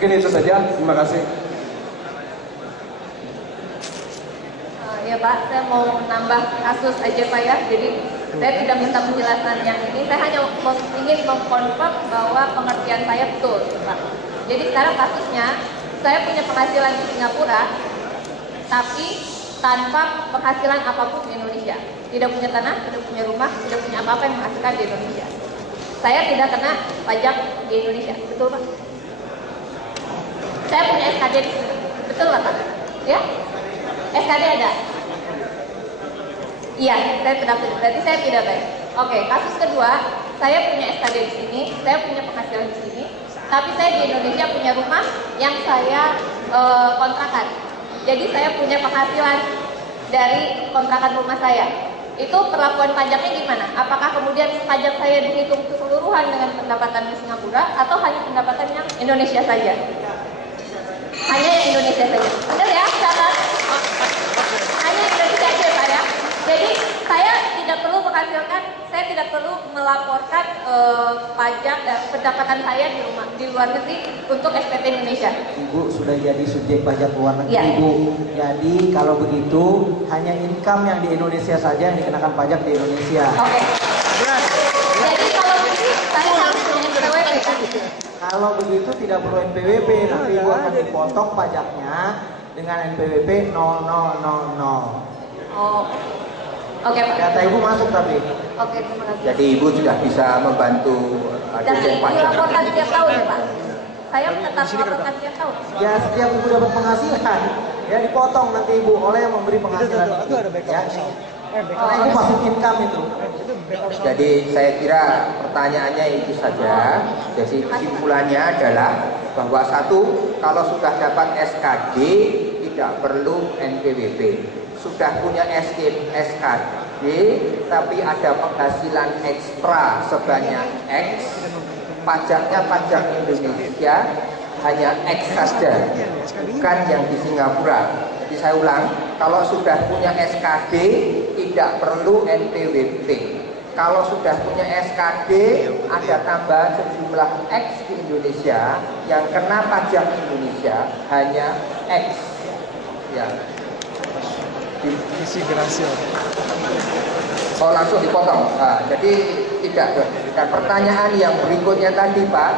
Mungkin itu saja, terima kasih. Ya Pak, saya mau menambah kasus aja Pak ya. Jadi saya tidak minta penjelasan yang ini, saya hanya ingin mengkonfirm bahwa pengertian saya betul Pak. Jadi sekarang kasusnya, saya punya penghasilan di Singapura, tapi tanpa penghasilan apapun di Indonesia. Tidak punya tanah, tidak punya rumah, tidak punya apa-apa yang menghasilkan di Indonesia. Saya tidak kena pajak di Indonesia, betul Pak? Saya punya SKD di sini, betul nggak Pak? Ya? SKD ada? Iya, saya terdaftar, berarti saya tidak bayar. Oke, kasus kedua, saya punya SKD di sini, saya punya penghasilan di sini, tapi saya di Indonesia punya rumah yang saya kontrakan. Jadi saya punya penghasilan dari kontrakan rumah saya. Itu perlakuan pajaknya gimana? Apakah kemudian pajak saya dihitung keseluruhan dengan pendapatan di Singapura atau hanya pendapatan yang Indonesia saja? Hanya yang Indonesia saja. Benar ya, catat? Hanya Indonesia saja Pak ya. Jadi saya tidak perlu menghasilkan, saya tidak perlu melaporkan pajak pendapatan saya di luar negeri untuk SPT Indonesia. Ibu sudah jadi subjek pajak luar negeri ya. Ibu. Jadi kalau begitu hanya income yang di Indonesia saja yang dikenakan pajak di Indonesia. Oke. Jadi kalau begitu saya harus punya NPWP kan? Kalau begitu tidak perlu NPWP, nanti Ibu akan dipotong pajaknya dengan NPWP 0000. Oh. Oke Pak. Data Ibu masuk tapi. Oke, terima kasih. Jadi Ibu sudah bisa membantu Dan dirjen pajak. dilaporkan setiap tahun ya Pak? Saya tetap melaporkan setiap tahun. Ya setiap Ibu dapat penghasilan, ya dipotong nanti Ibu oleh yang memberi penghasilan itu. Ya. Karena Ibu masuk income itu. Jadi saya kira pertanyaannya itu saja. Jadi kesimpulannya adalah bahwa satu, kalau sudah dapat SKD tidak perlu NPWP. Sudah punya SKD tapi ada penghasilan ekstra sebanyak X, pajaknya pajak Indonesia hanya X saja, bukan yang di Singapura. Jadi saya ulang, kalau sudah punya SKD tidak perlu NPWP. Kalau sudah punya SKD ada tambahan sejumlah X di Indonesia, yang kena pajak Indonesia hanya X. Ya. Isi gerasi. Oh langsung dipotong. Nah, jadi tidak. Dan pertanyaan yang berikutnya tadi Pak,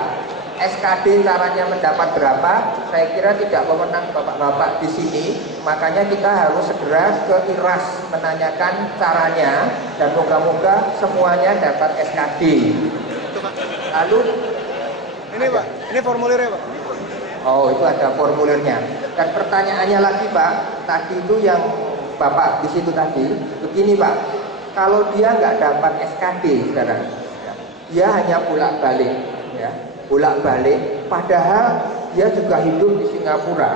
SKD caranya mendapat berapa? Saya kira tidak mewenang bapak-bapak di sini. Makanya kita harus segera ke IRAS menanyakan caranya dan moga-moga semuanya dapat SKD. Lalu Ini Pak, ini formulirnya Pak. oh itu ada formulirnya. Dan pertanyaannya lagi Pak, tadi itu yang Bapak di situ tadi, begini Pak, kalau dia nggak dapat SKD sekarang, dia hanya bolak-balik, ya, bolak-balik, padahal dia juga hidup di Singapura,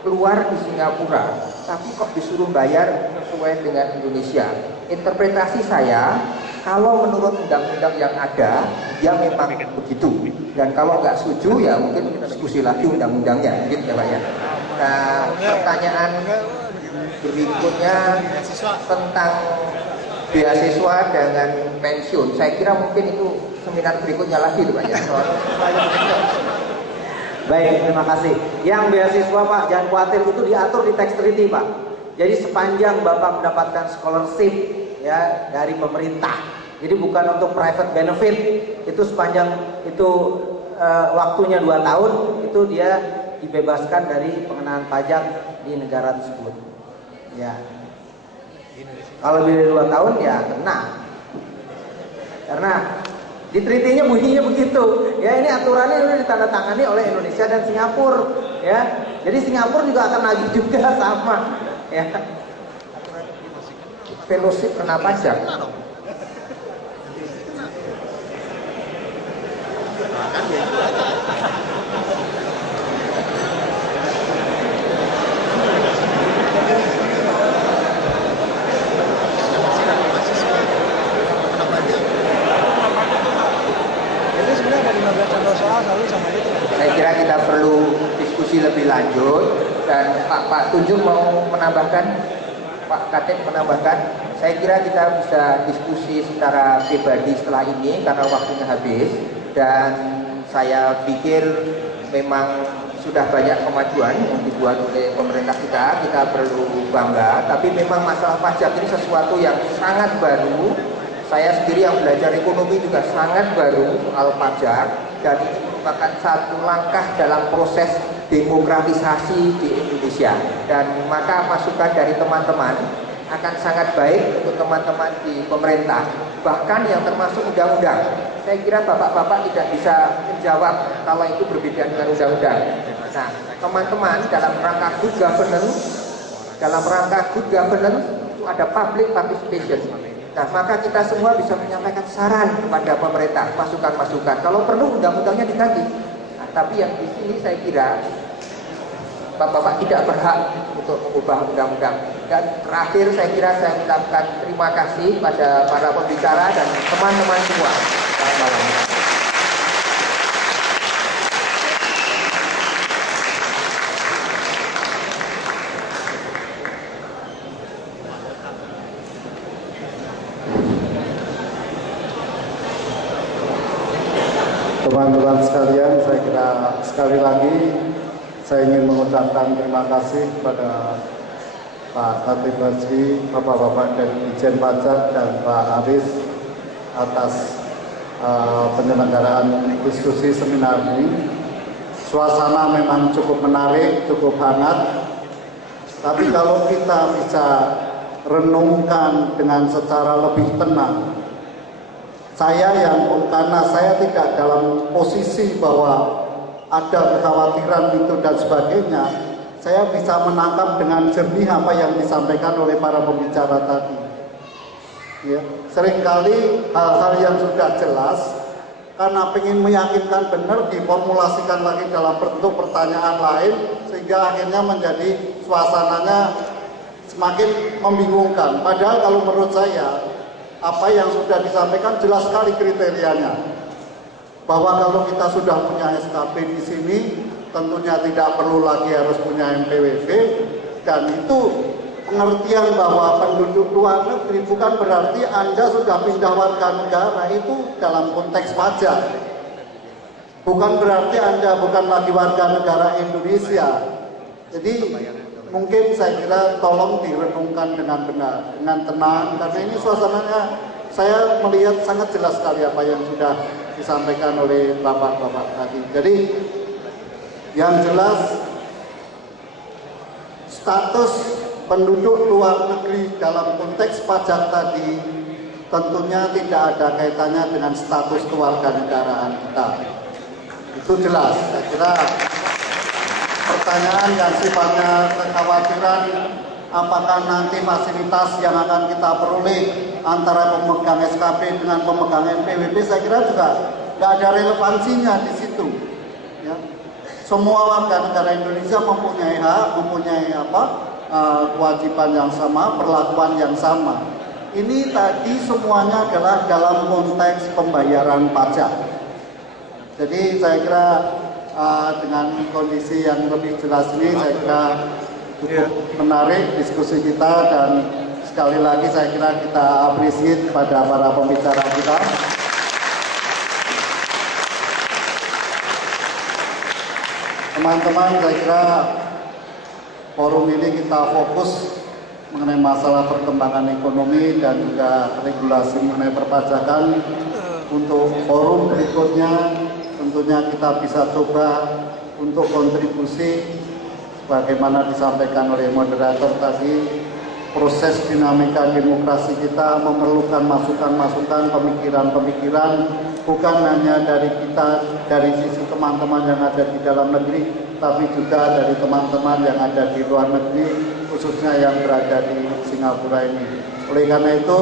keluar di Singapura, tapi kok disuruh bayar sesuai dengan Indonesia. Interpretasi saya, kalau menurut undang-undang yang ada, dia memang begitu. Dan kalau nggak setuju, ya mungkin diskusi lagi undang-undangnya, gitu ya Pak ya. Nah, pertanyaan berikutnya tentang beasiswa dengan pensiun. Saya kira mungkin itu seminar berikutnya lagi tuh Pak ya. Baik, terima kasih. Yang beasiswa Pak, jangan khawatir, itu diatur di tax treaty Pak. Jadi sepanjang Bapak mendapatkan scholarship ya dari pemerintah, jadi bukan untuk private benefit, itu sepanjang itu waktunya 2 tahun, itu dia dibebaskan dari pengenaan pajak di negara tersebut. Ya, kalau lebih dari 2 tahun ya kena, karena di treaty-nya bunyinya begitu. Ya, ini aturannya sudah ditandatangani oleh Indonesia dan Singapura. Ya, jadi Singapura juga akan nagih juga sama. Ya, Fellowship kena pajak. Saya kira kita perlu diskusi lebih lanjut, dan Pak Tunjung mau menambahkan, Pak Katib menambahkan. Saya kira kita bisa diskusi secara pribadi setelah ini karena waktunya habis, dan saya pikir memang sudah banyak kemajuan yang dibuat oleh pemerintah kita perlu bangga, tapi memang masalah pajak ini sesuatu yang sangat baru. Saya sendiri yang belajar ekonomi juga sangat baru soal pajak, dan ini merupakan satu langkah dalam proses demokratisasi di Indonesia. Dan maka masukan dari teman-teman akan sangat baik untuk teman-teman di pemerintah, bahkan yang termasuk undang-undang. Saya kira bapak-bapak tidak bisa menjawab kalau itu berbeda dengan undang-undang. Nah, teman-teman dalam rangka good governance, itu ada public participation. Nah, maka kita semua bisa menyampaikan saran kepada pemerintah, masukan-masukan. Kalau perlu undang-undangnya dikaji. Nah, tapi yang di sini saya kira bapak-bapak tidak berhak untuk mengubah undang-undang. Dan terakhir saya kira saya ucapkan terima kasih pada para pembicara dan teman-teman semua. Selamat malam. Teman-teman sekalian, saya kira sekali lagi saya ingin mengucapkan terima kasih kepada Pak Khatib Basri, Bapak-Bapak dari Dijen Pajak dan Pak Aris atas penyelenggaraan diskusi seminar ini. Suasana memang cukup menarik, cukup hangat, tapi kalau kita bisa renungkan dengan secara lebih tenang, karena saya tidak dalam posisi bahwa ada kekhawatiran itu dan sebagainya, saya bisa menangkap dengan jernih apa yang disampaikan oleh para pembicara tadi. Ya, seringkali hal-hal yang sudah jelas, karena ingin meyakinkan benar, diformulasikan lagi dalam bentuk pertanyaan lain, sehingga akhirnya menjadi suasananya semakin membingungkan. Padahal kalau menurut saya, apa yang sudah disampaikan jelas sekali kriterianya. Bahwa kalau kita sudah punya SKP di sini, tentunya tidak perlu lagi harus punya NPWP, dan itu pengertian bahwa penduduk luar negeri bukan berarti Anda sudah pindah warga negara itu dalam konteks pajak. Bukan berarti Anda bukan lagi warga negara Indonesia. Jadi mungkin saya kira tolong direnungkan dengan benar, dengan tenang, karena ini suasananya saya melihat sangat jelas sekali apa yang sudah disampaikan oleh bapak-bapak tadi. Jadi yang jelas status penduduk luar negeri dalam konteks pajak tadi tentunya tidak ada kaitannya dengan status kewarganegaraan kita. Itu jelas. Saya kira pertanyaan yang sifatnya kekhawatiran apakah nanti fasilitas yang akan kita peroleh antara pemegang SKP dengan pemegang NPWP, saya kira juga tidak ada relevansinya di situ. Ya. Semua warga negara Indonesia mempunyai hak, mempunyai kewajiban yang sama, perlakuan yang sama. Ini tadi semuanya adalah dalam konteks pembayaran pajak. Jadi saya kira dengan kondisi yang lebih jelas ini, saya kira cukup menarik diskusi kita, dan sekali lagi saya kira kita apresiasi kepada para pembicara kita. Teman-teman, saya kira forum ini kita fokus mengenai masalah perkembangan ekonomi dan juga regulasi mengenai perpajakan. Untuk forum berikutnya tentunya kita bisa coba untuk kontribusi bagaimana disampaikan oleh moderator tadi, proses dinamika demokrasi kita memerlukan masukan-masukan, pemikiran-pemikiran, bukan hanya dari kita, dari sisi teman-teman yang ada di dalam negeri, tapi juga dari teman-teman yang ada di luar negeri, khususnya yang berada di Singapura ini. Oleh karena itu,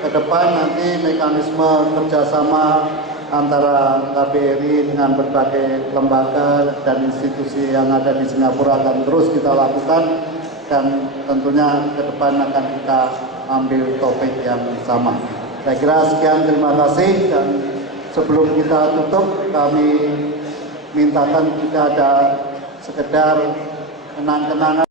ke depan nanti mekanisme kerjasama antara KBRI dengan berbagai lembaga dan institusi yang ada di Singapura akan terus kita lakukan, dan tentunya ke depan akan kita ambil topik yang sama. Saya kira sekian, terima kasih, dan sebelum kita tutup kami mintakan kita ada sekedar kenang-kenangan.